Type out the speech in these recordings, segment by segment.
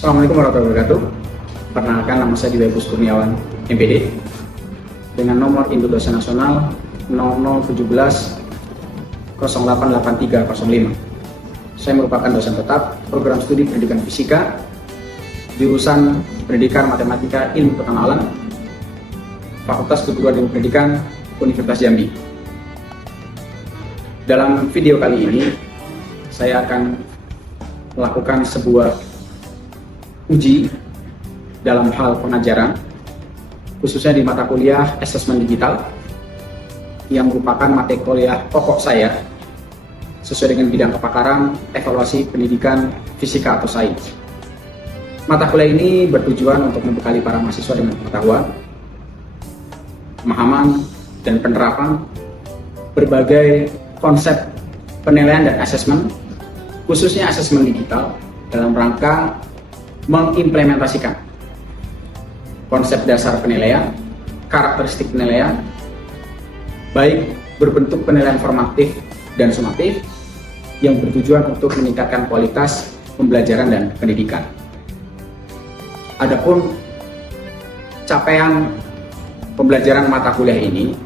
Assalamualaikum warahmatullahi wabarakatuh. Perkenalkan, nama saya Dwi Kurniawan, MPD, dengan nomor induk dosen nasional 0017 088305. Saya merupakan dosen tetap program studi pendidikan fisika, jurusan pendidikan matematika ilmu pengetahuan alam, Fakultas Keguruan Ilmu Pendidikan Universitas Jambi. Dalam video kali ini, saya akan melakukan sebuah uji dalam hal pengajaran, khususnya di mata kuliah asesmen digital, yang merupakan mata kuliah pokok saya sesuai dengan bidang kepakaran evaluasi pendidikan fisika atau sains. Mata kuliah ini bertujuan untuk membekali para mahasiswa dengan pengetahuan, pemahaman, dan penerapan berbagai konsep penilaian dan asesmen, khususnya asesmen digital, dalam rangka mengimplementasikan konsep dasar penilaian, karakteristik penilaian, baik berbentuk penilaian formatif dan sumatif yang bertujuan untuk meningkatkan kualitas pembelajaran dan pendidikan. Adapun capaian pembelajaran mata kuliah ini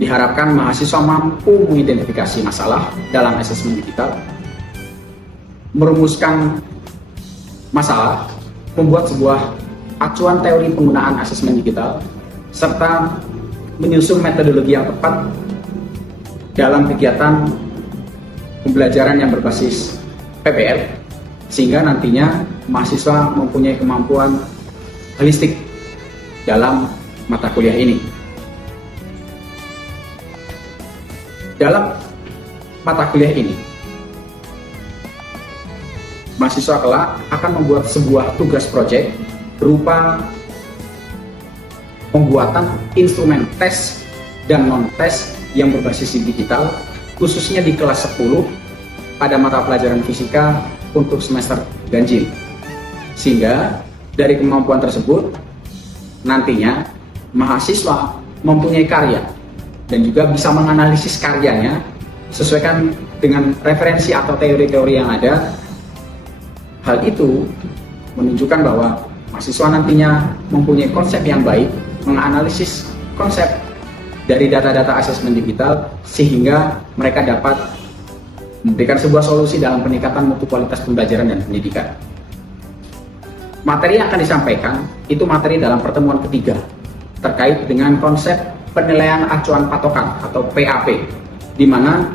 diharapkan mahasiswa mampu mengidentifikasi masalah dalam asesmen digital, merumuskan masalah, membuat sebuah acuan teori penggunaan asesmen digital, serta menyusun metodologi yang tepat dalam kegiatan pembelajaran yang berbasis PBL, sehingga nantinya mahasiswa mempunyai kemampuan holistik dalam mata kuliah ini. Dalam mata kuliah ini, mahasiswa kelak akan membuat sebuah tugas proyek berupa pembuatan instrumen tes dan non-tes yang berbasis digital, khususnya di kelas 10 pada mata pelajaran fisika untuk semester ganjil. Sehingga dari kemampuan tersebut nantinya mahasiswa mempunyai karya dan juga bisa menganalisis karyanya sesuaikan dengan referensi atau teori-teori yang ada. Hal itu menunjukkan bahwa mahasiswa nantinya mempunyai konsep yang baik, menganalisis konsep dari data-data asesmen digital, sehingga mereka dapat memberikan sebuah solusi dalam peningkatan mutu kualitas pembelajaran dan pendidikan. Materi yang akan disampaikan itu materi dalam pertemuan ketiga terkait dengan konsep penilaian acuan patokan atau PAP, di mana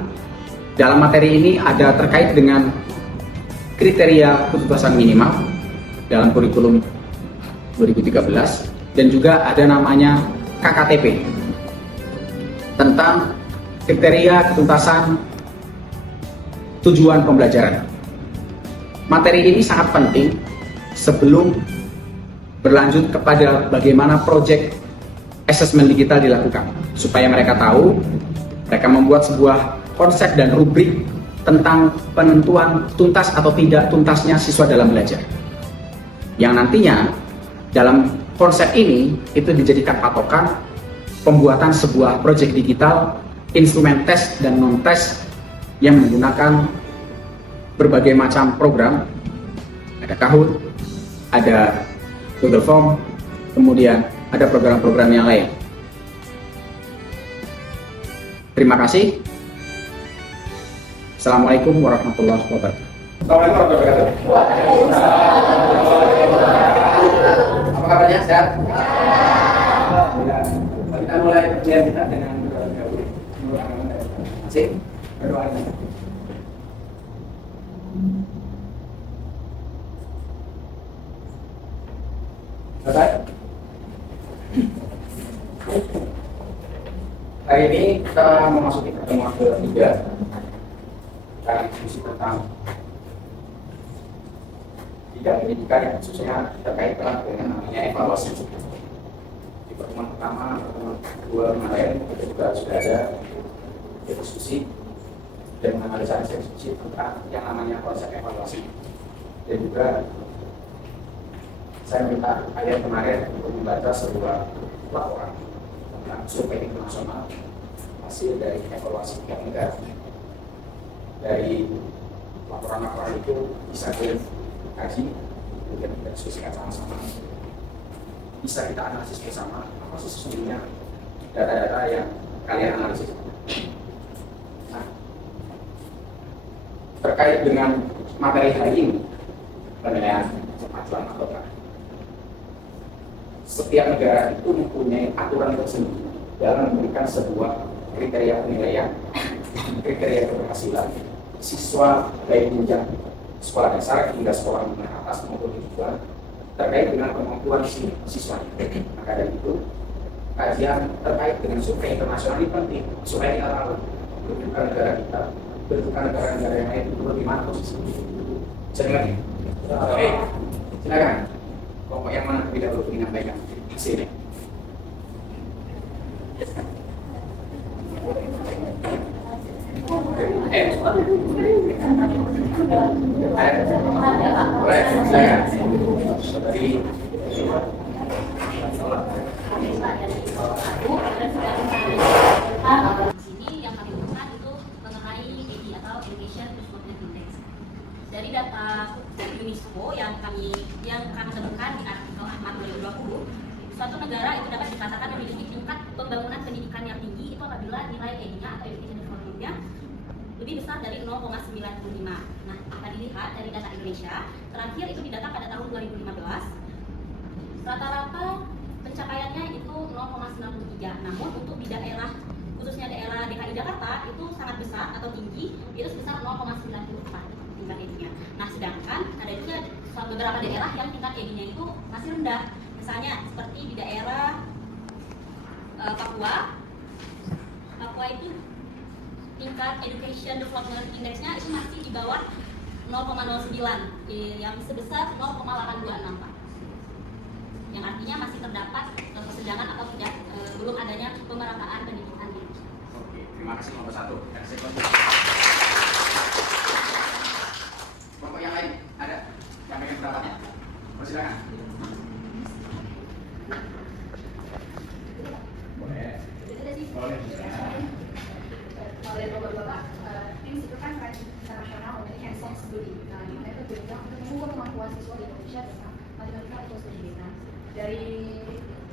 dalam materi ini ada terkait dengan kriteria ketuntasan minimal dalam kurikulum 2013 dan juga ada namanya KKTP tentang kriteria ketuntasan tujuan pembelajaran. Materi ini sangat penting sebelum berlanjut kepada bagaimana proyek asesmen digital dilakukan, supaya mereka tahu, mereka membuat sebuah konsep dan rubrik tentang penentuan tuntas atau tidak tuntasnya siswa dalam belajar, yang nantinya dalam konsep ini itu dijadikan patokan pembuatan sebuah proyek digital, instrumen tes dan non-tes yang menggunakan berbagai macam program. Ada Kahoot, ada Google Form, kemudian ada program-program yang lain. Terima kasih. Assalamualaikum warahmatullahi wabarakatuh. Assalamualaikum warahmatullahi wabarakatuh. Apa kabarnya, sehat? Kita mulai ujian kita dengan berdoa. Selesai? Hari ini kita memasuki pertemuan ketiga. Kita diskusi tentang bidang pendidikan yang khususnya terkait dengan namanya evaluasi. Di pertemuan pertama, pertemuan kedua kemarin kita juga sudah ada diskusi dan menganalisa diskusi tentang yang namanya konsep evaluasi. Dan juga saya minta kalian kemarin untuk membaca sebuah laporan tentang survei internasional hasil dari evaluasi negara. Dari laporan-laporan itu bisa kalian kaji kemudian kita diskusikan sama-sama. Bisa kita analisis bersama apa sih sesungguhnya data-data yang kalian analisis. Nah, terkait dengan materi hari ini, penilaian acuan atau enggak, setiap negara itu mempunyai aturan tersendiri dalam memberikan sebuah kriteria penilaian, kriteria keberhasilan siswa baik jenjang sekolah dasar hingga sekolah menengah atas maupun kejuruan terkait dengan kemampuan siswa. Maka dari itu, kajian terkait dengan survei internasional ini penting supaya kita tahu bentukan negara kita, bentukan negara-negara yang lain itu bagaimana posisinya. Silakan. Oke, silakan. Kelompok yang mana terlebih dahulu menyampaikan hasilnya? Boleh, silakan. Dari sini yang kami temukan itu mengenai EDI atau Education Development Index. Dari data UNESCO yang kami temukan di artikel Ahmad 2020, suatu negara itu dapat dikatakan memiliki tingkat pembangunan pendidikan yang tinggi itu apabila nilai EDI-nya atau Education Development-nya lebih besar dari 0,95. Nah, tadi lihat dari data Indonesia, terakhir itu didata pada tahun 2015. Rata-rata pencapaiannya itu 0,93. Namun untuk di daerah, khususnya daerah DKI Jakarta itu sangat besar atau tinggi, itu sebesar 0,94 tingkat EDI-nya. Nah, sedangkan ada juga beberapa daerah yang tingkat EDI-nya itu masih rendah. Misalnya seperti di daerah Papua itu tingkat Education Development Index-nya itu masih di bawah 0,09, yang sebesar 0,826, Pak. Yang artinya masih terdapat kesenjangan atau tidak belum adanya pemerataan pendidikan di Indonesia. Oke, terima kasih nomor 1. Kelompok yang lain ada yang pengen pendapatnya? Silakan. Boleh. Oleh Bapak-Bapak, TIMS itu kan ranking internasional untuk hands-on studi. Nah, di mana itu berjuang untuk mengukur kemampuan siswa di Indonesia tentang matematika atau studi. Nah, dari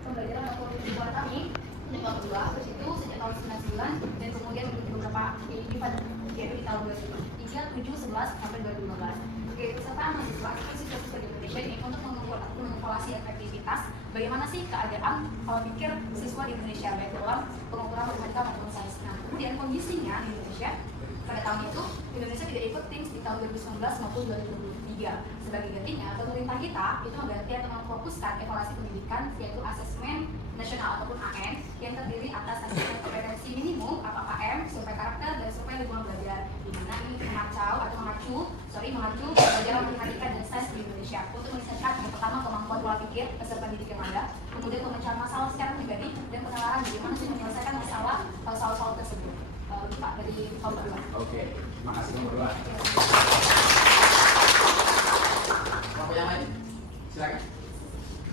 pembelajaran atau buat kami, 52, terus itu sejak tahun 99, dan kemudian mengikuti beberapa event, yaitu di tahun 2003, 7, 11, sampai 2015. Oke, pesertaan mahasiswa itu siswa-siswa di Indonesia ini untuk mengevaluasi efektivitas bagaimana sih keadaan kalau pikir siswa di Indonesia baik dalam pengukuran matematika maupun sains. Nah, kemudian kondisinya di Indonesia pada tahun itu Indonesia tidak ikut TIMS di tahun 2019 maupun 2023. Sebagai gantinya, pemerintah kita itu mengganti atau memfokuskan evaluasi pendidikan yaitu asesmen nasional ataupun AN yang terdiri atas asesmen kompetensi minimum (AKM), survei karakter dan survei lingkungan belajar. Di mana ini mengacu pelajaran matematika dan sains di Indonesia untuk meningkatkan yang pertama kemampuan pola pikir peserta didik yang ada, kemudian pemecahan masalah secara pribadi dan penalaran bagaimana sih menyelesaikan masalah tersebut. Pak dari kelompok 2. Oke, terima kasih nomor 2. Kelompok yang lain, silakan.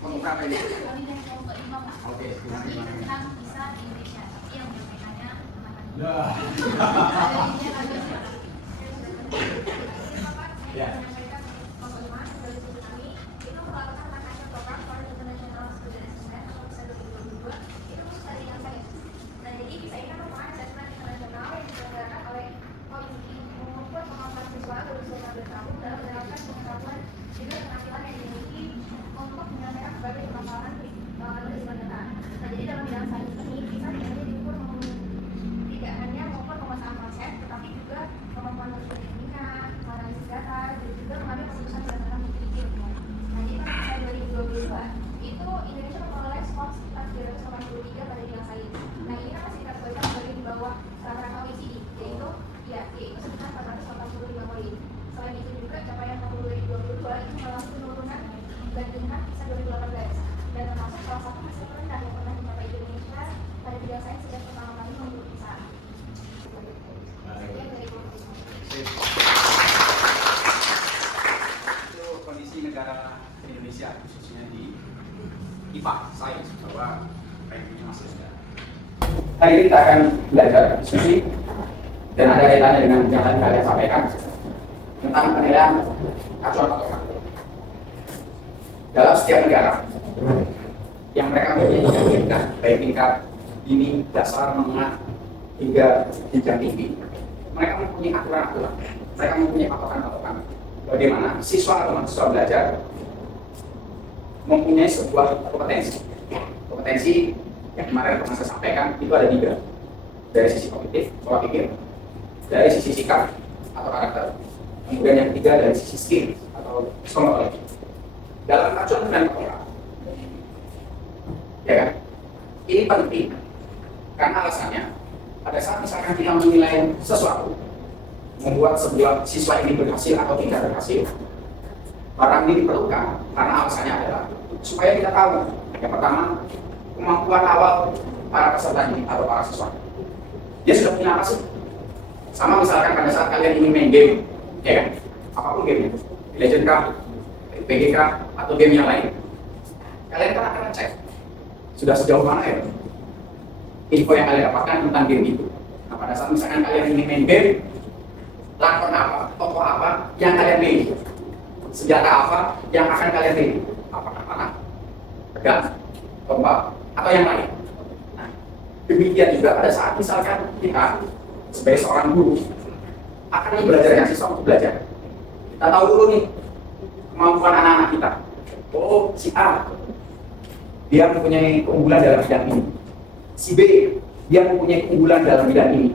Kelompok berapa ini? Kami dari kelompok 5, Pak. Oke, gimana? Tentang bisa di Indonesia, tapi yang menyampaikannya Ya. Jadi dalam bidang sains ini bisa diukur tidak hanya mengukur penguasaan konsep, tetapi juga kemampuan berpikirnya, analisis data, dan juga mengambil keputusan berdasarkan bukti ilmu. Nah, jadi pada tahun 2022 itu Indonesia memperoleh skor sekitar 383 pada bidang sains. Nah, ini kan masih dikategorikan sebagai di bawah rata-rata OECD, yaitu sekitar 485 poin. Selain itu juga capaian tahun 2022 itu mengalami penurunan dibandingkan kisah 2018 dan termasuk salah satu hasil terendah yang pernah dicapai di Indonesia pada bidang sains sejak pertama kali menurut PISA. Itu kondisi negara Indonesia khususnya di IPA, sains, bahwa rankingnya masih rendah. Hari ini kita akan belajar diskusi dan ada kaitannya dengan yang kalian sampaikan tentang penilaian acuan atau faktor. dalam setiap negara yang mereka mempunyai pendidikan, baik tingkat dini, dasar, menengah, hingga jenjang tinggi, mereka mempunyai aturan-aturan, mereka mempunyai patokan-patokan bagaimana siswa atau mahasiswa belajar mempunyai sebuah kompetensi yang kemarin pernah saya sampaikan itu ada 3, dari sisi kognitif, pola pikir, dari sisi sikap atau karakter, kemudian yang ketiga dari sisi skill atau psikologi. Dalam acuan dan patokan, ya kan? Ini penting karena alasannya pada saat misalkan kita menilai sesuatu, membuat sebuah siswa ini berhasil atau tidak berhasil, barang ini diperlukan karena alasannya adalah supaya kita tahu yang pertama kemampuan awal para peserta ini atau para siswa. Dia sudah punya apa sih? Sama misalkan pada saat kalian ingin main game, ya kan? Apapun gamenya, Legend kah, PG kah, atau game yang lain, kalian kan akan cek sudah sejauh mana ya info yang kalian dapatkan tentang game itu. Nah, pada saat misalkan kalian ingin main game, lakon apa, tokoh apa yang kalian pilih, senjata apa yang akan kalian pilih, apakah panah, pedang, tombak, atau yang lain. Nah, demikian juga pada saat misalkan kita sebagai seorang guru akan belajarkan siswa untuk belajar, kita tahu dulu nih kemampuan anak-anak kita. Oh, si A dia mempunyai keunggulan dalam bidang ini, si B dia mempunyai keunggulan dalam bidang ini,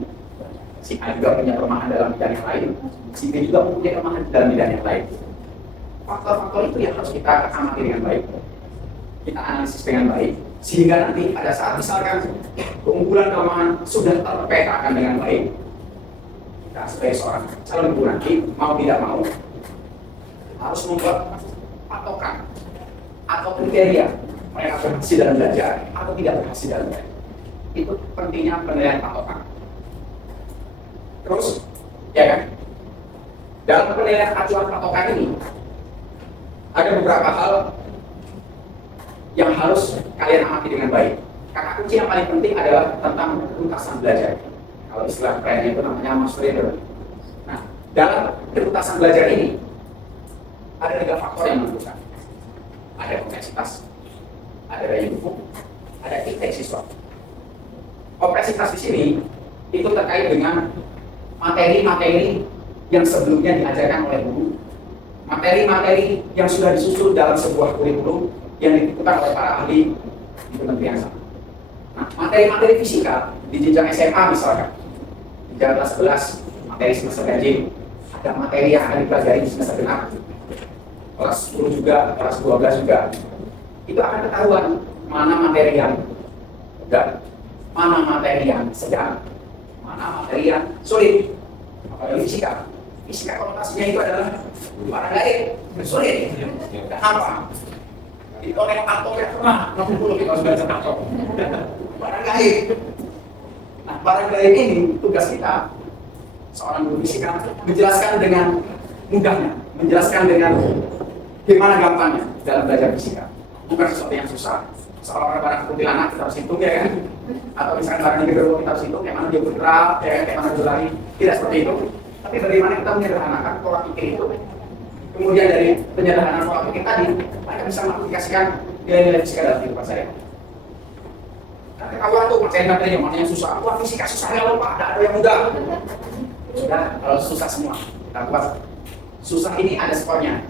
si A juga punya kelemahan dalam bidang yang lain, si B juga mempunyai kelemahan dalam bidang yang lain. Faktor-faktor itu yang harus kita amati dengan baik, kita analisis dengan baik, sehingga nanti pada saat misalkan keunggulan kelemahan sudah terpetakan dengan baik, kita sebagai seorang calon guru nanti mau tidak mau harus membuat patokan atau kriteria mereka berhasil dalam belajar atau tidak berhasil dalam belajar. Itu pentingnya penilaian patokan. Terus, ya kan? Dalam penilaian acuan patokan ini ada beberapa hal yang harus kalian amati dengan baik. Karena kunci yang paling penting adalah tentang tuntasan belajar. Kalau istilah kerennya itu namanya mastery learning. Nah, dalam tuntasan belajar ini ada 3 faktor yang menentukan. Ada kompleksitas, ada daya dukung, ada intake siswa. Kompleksitas di sini itu terkait dengan materi-materi yang sebelumnya diajarkan oleh guru, materi-materi yang sudah disusun dalam sebuah kurikulum yang ditentukan oleh para ahli di kementerian sama. Nah, materi-materi fisika di jenjang SMA misalkan, di jenjang kelas 11 materi semester ganjil, ada materi yang akan dipelajari di semester genap, kelas 10 juga, kelas 12 juga. Itu akan ketahuan mana materi yang mudah, mana materi yang sedang, mana materi yang sulit. Apalagi fisika. Fisika konotasinya itu adalah barang gaib, sulit. Kenapa? Itu oleh atom yang pernah 60 kita sudah atom. Barang gaib. Nah, barang gaib ini tugas kita seorang guru fisika menjelaskan dengan mudahnya, menjelaskan dengan gimana gampangnya dalam belajar fisika. Bukan sesuatu yang susah. Seolah-olah barang kuntilanak kita harus hitung, ya kan? Atau misalkan barang yang gedor kita harus hitung, kayak mana dia bergerak, ya kan? Kayak mana dia lari. Tidak seperti itu. Tapi bagaimana kita menyederhanakan pola pikir itu. Kemudian dari penyederhanaan pola pikir tadi, mereka bisa mengaplikasikan nilai-nilai fisika dalam kehidupan saya. Nanti awal tuh materi-materi yang mana yang susah. Wah, fisika susah ya lupa, ada yang mudah. Sudah, kalau susah semua kita buat. Susah ini ada skornya,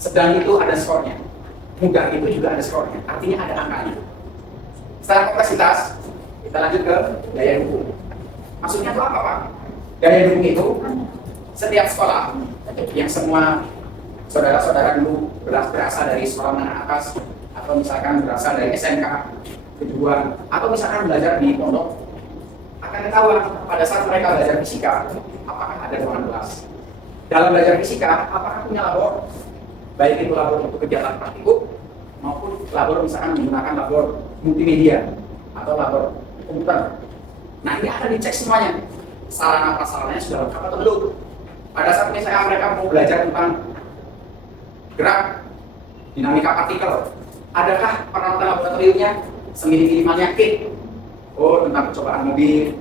sedang itu ada skornya, mudah itu juga ada skornya, artinya ada angkanya. Setelah kompleksitas, kita lanjut ke daya dukung. Maksudnya itu apa, Pak? Daya dukung itu setiap sekolah yang semua saudara-saudara dulu berasal dari sekolah menengah atas, atau misalkan berasal dari SMK kedua, atau misalkan belajar di pondok, akan ketahuan pada saat mereka belajar fisika apakah ada ruangan kelas. Dalam belajar fisika, apakah punya labor? Baik itu labor untuk kegiatan praktikum maupun labor misalkan menggunakan labor multimedia atau labor komputer. Nah, ini akan dicek semuanya. Sarana prasarananya sudah lengkap atau belum? Pada saat misalnya mereka mau belajar tentang gerak dinamika partikel, adakah peralatan laboratoriumnya seminimalnya kit? Oh, tentang percobaan mobil,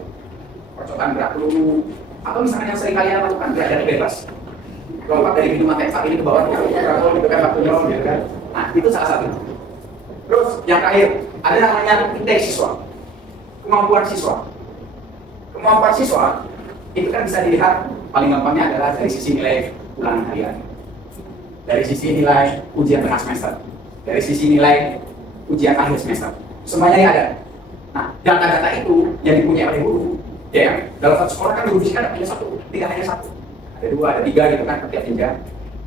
percobaan gerak peluru, atau misalnya yang sering kalian lakukan gerak dari bebas. Lompat dari gedung lantai 4 ini ke bawah, gitu kan waktunya, gitu kan. Nah, itu salah satu. Terus yang terakhir, ada namanya indeks siswa. Kemampuan siswa. Kemampuan siswa itu kan bisa dilihat paling gampangnya adalah dari sisi nilai ulangan harian, dari sisi nilai ujian tengah semester, dari sisi nilai ujian akhir semester. Semuanya ini ada. Nah, data-data itu yang dipunyai oleh guru, ya, dalam satu sekolah kan guru fisika ada punya satu, tidak hanya satu, ada dua, ada tiga gitu kan, setiap jenjang.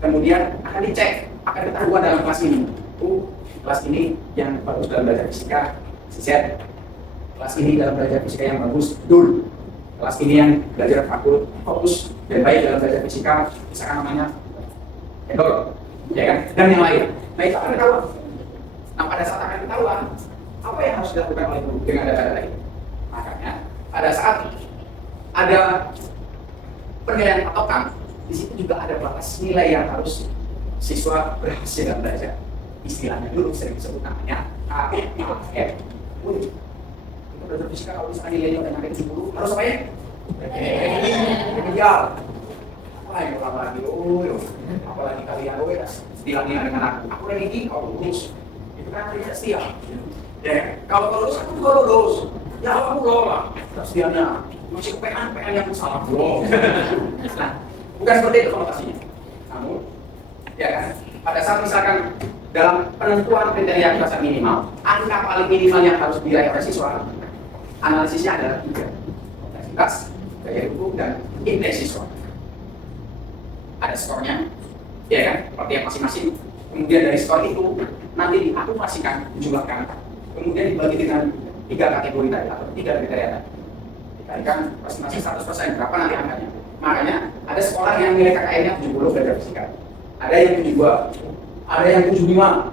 Kemudian akan dicek, akan ketahuan dalam kelas ini. Kelas ini yang bagus dalam belajar fisika, set. Kelas ini dalam belajar fisika yang bagus, dul. Kelas ini yang belajar fokus dan baik dalam belajar fisika, misalkan namanya endol, ya kan, dan yang lain. Nah, itu akan ketahuan. Nah, pada saat akan ketahuan, apa yang harus dilakukan oleh guru dengan data-data itu? Makanya, pada saat ada penilaian patokan, di situ juga ada batas nilai yang harus siswa berhasil dalam belajar. Istilahnya dulu sering disebut namanya KPAF. Itu belajar fisika kalau misalnya nilainya udah nyampe 70, harus apa ya? Remedial. Apa yang ulang lagi? Apalagi kalian, istilahnya dengan aku religi, kalau lulus. Itu kan tidak setia. Ya, kalau lulus, aku juga lulus. Ya, aku lolos. Istilahnya masih PN yang salah belum. Nah, bukan seperti itu konotasinya. Namun, ya kan, pada saat misalkan dalam penentuan kriteria dasar minimal, angka paling minimal yang harus diraih oleh siswa, analisisnya adalah 3. Intensitas, gaya hidup, dan indeks siswa. Ada skornya, ya kan, seperti yang masing-masing. Kemudian dari skor itu nanti diakumulasikan, dijumlahkan, kemudian dibagi dengan 3 kategori tadi atau 3 kriteria tadi. Dikalikan masing-masing 100%, berapa nanti angkanya? Makanya ada sekolah yang nilai KKN-nya 70 belajar fisika, ada yang 72, ada yang 75.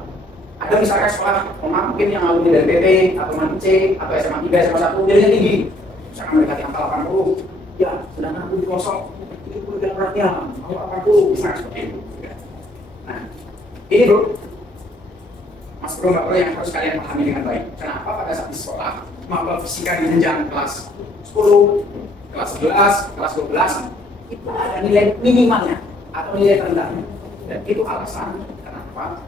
Ada misalkan sekolah mungkin yang alumni dari PP atau MAN C atau SMA 3, SMA 1 nilainya tinggi. Misalkan mereka di angka 80, ya sedangkan aku di kosong, itu perlu dalam perhatian, kalau 80, misalkan seperti itu. Nah, ini bro, Mas Bro, Mbak Bro yang harus kalian pahami dengan baik. Kenapa pada saat di sekolah, mapel fisika di jenjang kelas 10, kelas 11, kelas 12, itu ada nilai minimalnya atau nilai terendahnya. Dan itu alasan kenapa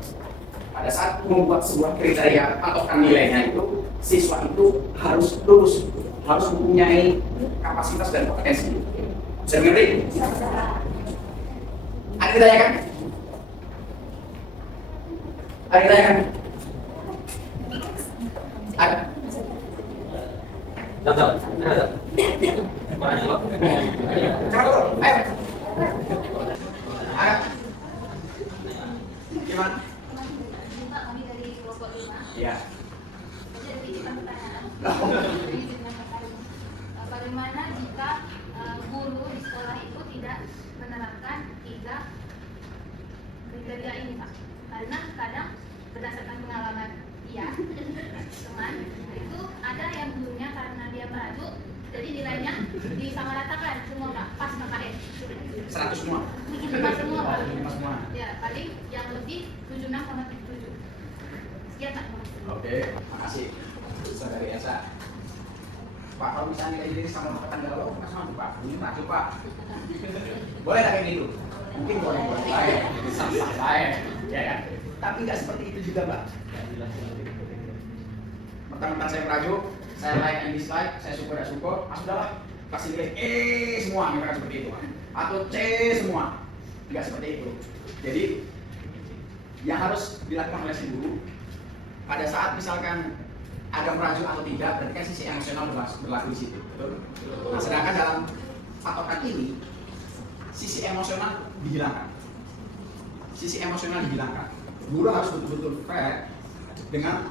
pada saat membuat sebuah kriteria patokan nilainya itu, siswa itu harus lulus, harus mempunyai kapasitas dan kompetensi. Bisa mengerti? Ada yang ditanyakan? Ada yang ditanyakan? Ada? Ada. Ayo. Ada? Gimana? Kami dari kelompok 5. Iya. Jadi pertanyaan. Bagaimana jika guru di sekolah itu tidak menerapkan 3 kriteria ini, Pak? Karena kadang berdasarkan pengalaman dia, teman itu ada yang gurunya karena dia merajuk, jadi nilainya disamaratakan semua, Pak, pas KKN. 100 semua. 75 semua, Pak. 75 semua. Ya, paling yang lebih 76 sama 77. Sekian, Pak. Oke, makasih. Saudari Elsa. Pak, kalau misalnya nilai diri sama tetangga lo, mas mampu Pak. Ini maju Pak. Boleh tak kayak gitu? Mungkin boleh lain, sampah lain, ya kan? Tapi nggak seperti itu juga, Mbak. Mentang-mentang saya merajuk, saya like and dislike, saya syukur dan syukur, mas udahlah kasih nilai E semua, nggak seperti itu. Atau C semua, nggak seperti itu. Jadi yang harus dilakukan oleh si guru pada saat misalkan ada merajuk atau tidak, berarti kan sisi emosional berlaku di situ, betul? Nah, sedangkan dalam patokan ini, sisi emosional dihilangkan. Sisi emosional dihilangkan. Guru harus betul-betul fair dengan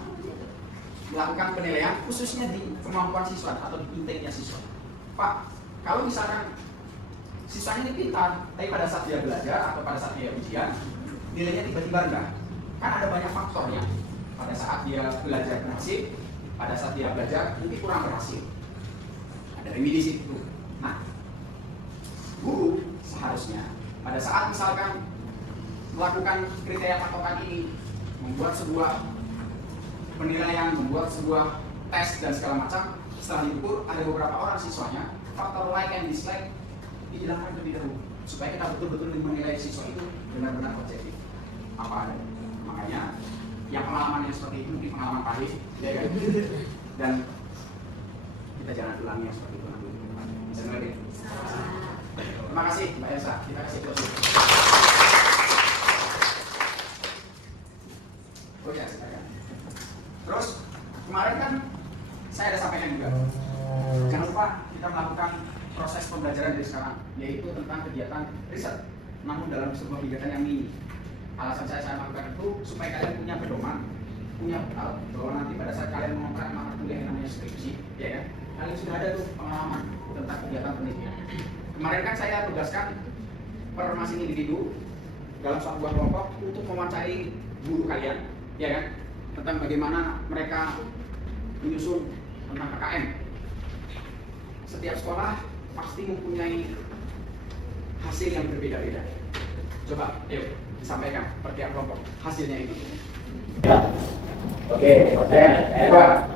melakukan penilaian, khususnya di kemampuan siswa atau di inteknya siswa. Pak, kalau misalkan siswanya ini pintar, tapi pada saat dia belajar atau pada saat dia ujian, nilainya tiba-tiba rendah, kan ada banyak faktornya. Pada saat dia belajar berhasil, pada saat dia belajar mungkin kurang berhasil, ada remedi di situ. Nah, guru seharusnya pada saat misalkan melakukan kriteria patokan ini, membuat sebuah penilaian, membuat sebuah tes dan segala macam, setelah diukur ada beberapa orang siswanya, faktor like and dislike dihilangkan terlebih dahulu supaya kita betul-betul menilai siswa itu benar-benar objektif apa ada. Makanya yang pengalaman yang seperti itu mungkin pengalaman pahit, ya kan? Dan kita jangan ulangi yang seperti itu nanti. Bisa ngerti? Terima kasih Mbak Elsa. Kita kasih closing. Oh ya, silakan. Terus kemarin kan saya ada sampaikan juga. Jangan lupa kita melakukan proses pembelajaran dari sekarang, yaitu tentang kegiatan riset. Namun dalam sebuah kegiatan yang mini. Alasan saya lakukan itu supaya kalian punya pedoman, punya bekal bahwa nanti pada saat kalian mengontrak mata kuliah yang namanya skripsi, ya kan? Kalian sudah ada tuh pengalaman tentang kegiatan penelitian. Kemarin kan saya tugaskan per masing individu dalam sebuah kelompok untuk mewawancari guru kalian, ya kan? Tentang bagaimana mereka menyusun tentang KKN. Setiap sekolah pasti mempunyai hasil yang berbeda-beda. Coba, ayo disampaikan per tiap kelompok hasilnya itu. Ya. Oke, saya Pak.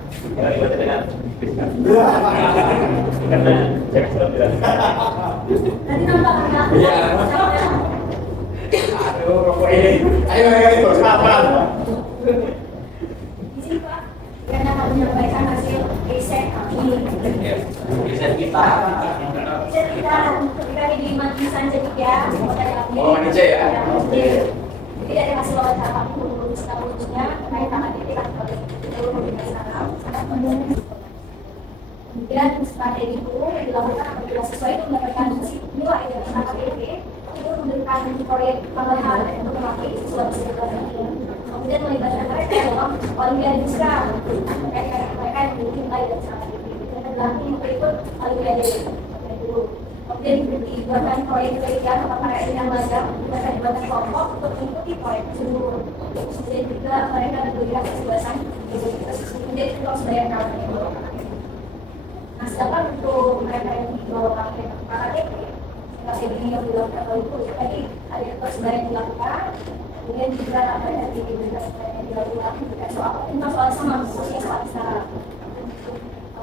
Nanti nampak enggak? Iya. Aduh, kelompok ini. Ayo, sabar. Di sini Pak, karena akan menyampaikan hasil riset kami. Riset kita. Riset kita di Mantisan jadi ya, kota kami. Oh, Manisa ya? Jadi dari hasil wawancara kami lulusnya terkait KKN kan kemudian strategi itu dilakukan apabila siswa itu mendapatkan nilai dari KKN itu memberikan proyek tambahan untuk memakai siswa kemudian melibatkan mereka dalam olimpiade digital terkait mereka yang memiliki nilai dari KKN dan berarti untuk ikut olimpiade dulu. Kemudian dibuatkan proyek penelitian atau karya yang belajar mereka dibuatkan kelompok untuk mengikuti proyek tersebut. Kemudian juga mereka diberikan kesebelasan kemudian itu harus bayar KKN. Nah, sedangkan untuk mereka yang di bawah KKN masih begini yang dilakukan oleh itu tadi ada tugas yang dilakukan kemudian juga ada dari diberikan yang dilakukan memberikan soal sama khususnya soal secara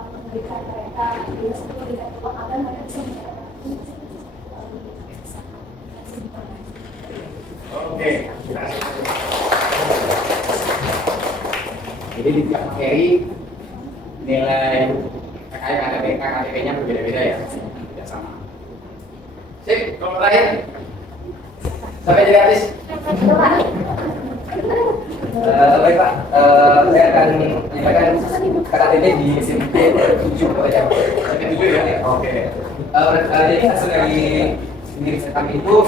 memberikan mereka seperti tidak uang agar mereka bisa Oke, jadi di tiap materi nilai KKTP-nya berbeda-beda ya, tidak sama. Sip, kalau terakhir sampai jadi artis. Baik Pak, saya akan menyampaikan KKTP di SMP 7 ya. SMP 7 ya. Oke. Jadi hasil dari riset kami itu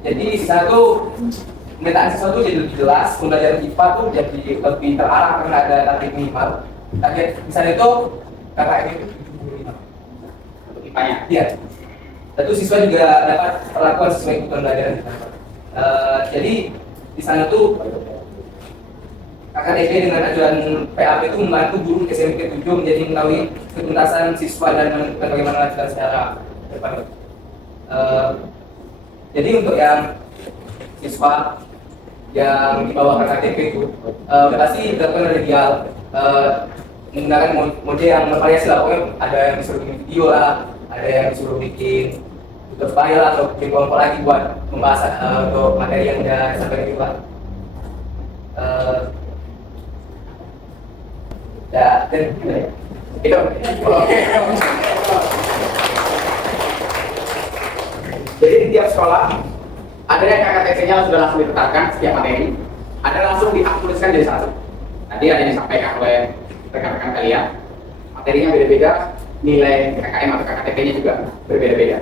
jadi satu pemetaan siswa itu jadi lebih jelas, pembelajaran IPA tuh jadi lebih terarah karena ada target minimal. Target misalnya itu KKN itu 75 untuk IPA-nya. Iya. Tentu siswa juga dapat perlakuan sesuai pembelajaran. Jadi di sana tuh KKTP dengan ajuan PAP itu membantu guru SMP 7 menjadi mengetahui ketuntasan siswa dan menentukan bagaimana lanjutan secara depan. Jadi untuk yang siswa yang di bawah KKTP itu pasti dilakukan remedial menggunakan mode yang bervariasi lah, pokoknya ada yang disuruh bikin video lah, ada yang disuruh bikin tugas file atau bikin kelompok lagi buat membahas untuk materi yang udah disampaikan juga. Dan itu oke. Jadi di tiap sekolah ada yang KKTP-nya sudah langsung ditetapkan setiap materi, ada langsung diaktualiskan jadi satu. Tadi ada yang disampaikan oleh rekan-rekan kalian, materinya beda-beda, nilai KKM atau KKTP-nya juga berbeda-beda.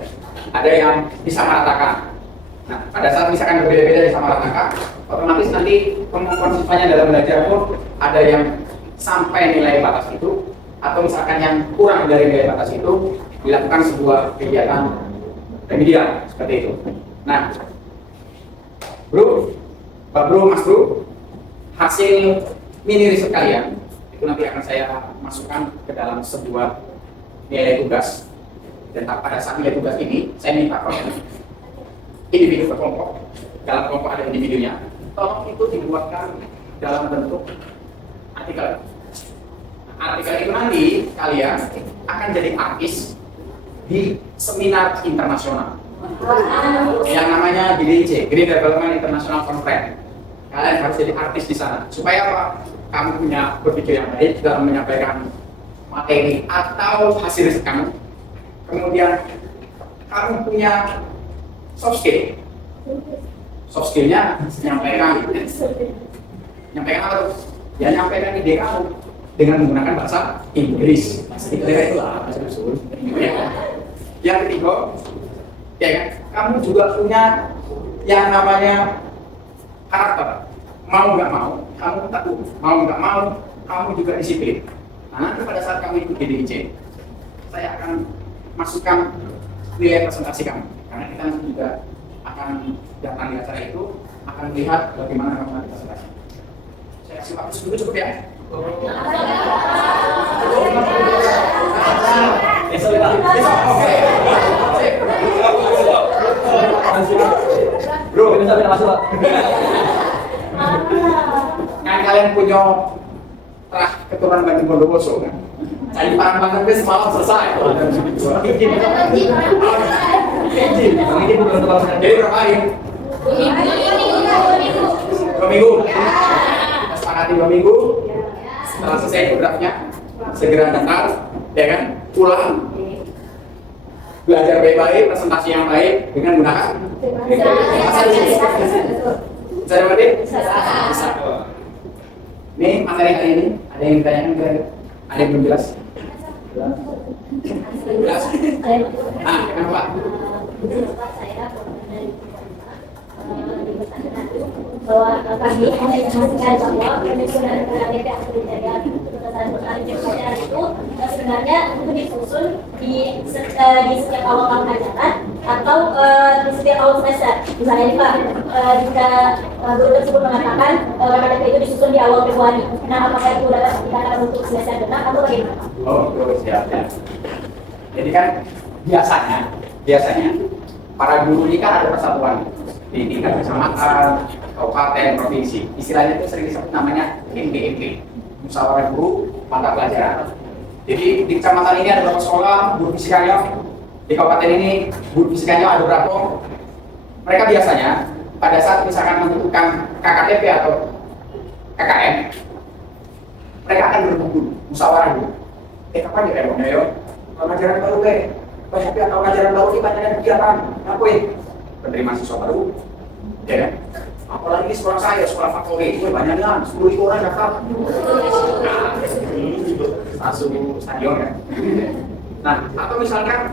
Ada yang disamaratakan. Nah, pada saat misalkan berbeda-beda disamaratakan, otomatis nanti kemampuan siswanya dalam belajar pun ada yang sampai nilai batas itu, atau misalkan yang kurang dari nilai batas itu dilakukan sebuah kegiatan remedial seperti itu. Nah, Bro, Pak Bro, Mas Bro, hasil mini riset kalian itu nanti akan saya masukkan ke dalam sebuah nilai tugas. Dan pada saat nilai tugas ini, saya minta kalian individu per kelompok, dalam kelompok ada individunya, tolong itu dibuatkan dalam bentuk artikel. Artikel itu nanti kalian akan jadi artis di seminar internasional yang namanya GDIC, Green Development International Conference. Kalian harus jadi artis di sana. Supaya apa? Kamu punya berpikir yang baik dalam menyampaikan materi atau hasil riset kamu. Kemudian kamu punya soft skill. Soft skillnya menyampaikan apa tuh? Ya nyampaikan ide kamu dengan menggunakan bahasa Inggris. Inggris itu lah bahasa Inggris. Yang ketiga, ya kan? Kamu juga punya yang namanya karakter. Mau nggak mau, kamu takut. Mau nggak mau, kamu juga disiplin. Nah, nanti pada saat kamu ikut DDIC, saya akan masukkan nilai presentasi kamu. Karena kita nanti juga akan datang di acara itu, akan melihat bagaimana kamu nanti presentasi. Saya kasih waktu dulu cukup ya. Bro, bisa masuk Pak. Kan kalian punya terah keturunan Bandung Bondowoso kan? Cari barang banget deh semalam selesai. Jadi berapa hari? 2 minggu. Kita sepakati 2 minggu. Setelah selesai draftnya, segera daftar, ya kan? Pulang. Belajar baik-baik, presentasi yang baik dengan gunakan bisa dapetin? Bisa. Ini materi hari ini, ada yang ditanyakan? Ada yang belum jelas? Jelas? Ah, kenapa? Bahwa kami hanya memastikan bahwa penyusunan KTP atau kriteria keputusan pelajaran itu sebenarnya itu disusun di setiap awal tahun ajaran atau di setiap awal semester. Misalnya nih Pak, jika guru tersebut mengatakan KTP itu disusun di awal Februari, nah apakah itu dapat dikatakan untuk semester genap atau bagaimana? Oh, siap. Jadi kan biasanya para guru ini kan ada persatuan di tingkat kecamatan, kabupaten, provinsi. Istilahnya itu sering disebut namanya MGMP, Musyawarah Guru Mata Pelajaran. Jadi di kecamatan ini ada berapa sekolah guru fisikanya, di kabupaten ini guru fisikanya ada berapa. Mereka biasanya pada saat misalkan menentukan KKTP atau KKM, mereka akan berkumpul musyawarah dulu. Kapan ya emangnya yo? Pelajaran baru banyak atau pelajaran baru ini banyak kegiatan, ngapain? Penerima mahasiswa baru, ya kan? Apalagi di sekolah saya, sekolah favorit, banyak kan, 10.000 orang daftar. Langsung stadion kan? Nah, atau misalkan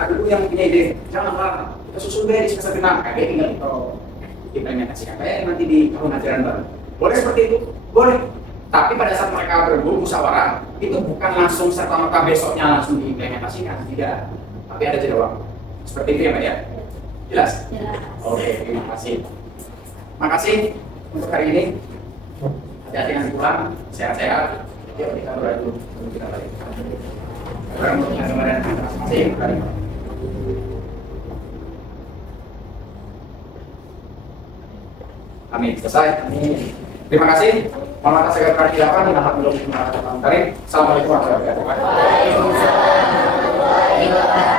ada dulu yang punya ide, janganlah kita susun di semester genap, kayak tinggal kita implementasikan kayak nanti di tahun ajaran baru. Boleh seperti itu? Boleh. Tapi pada saat mereka bergabung musyawarah, itu bukan langsung serta-merta besoknya langsung diimplementasikan, tidak. Tapi ada jeda waktu. Seperti itu ya Mbak ya? Jelas? Jelas. Oke, terima kasih. Makasih untuk hari ini. Hati-hati nanti pulang, sehat-sehat. Yuk kita beradu, kita balik. Barang yang kemarin, terima kasih. Amin. Selesai. Amin. Terima kasih. Mohon maaf segala kehadiran. Alhamdulillah. Assalamualaikum warahmatullahi wabarakatuh.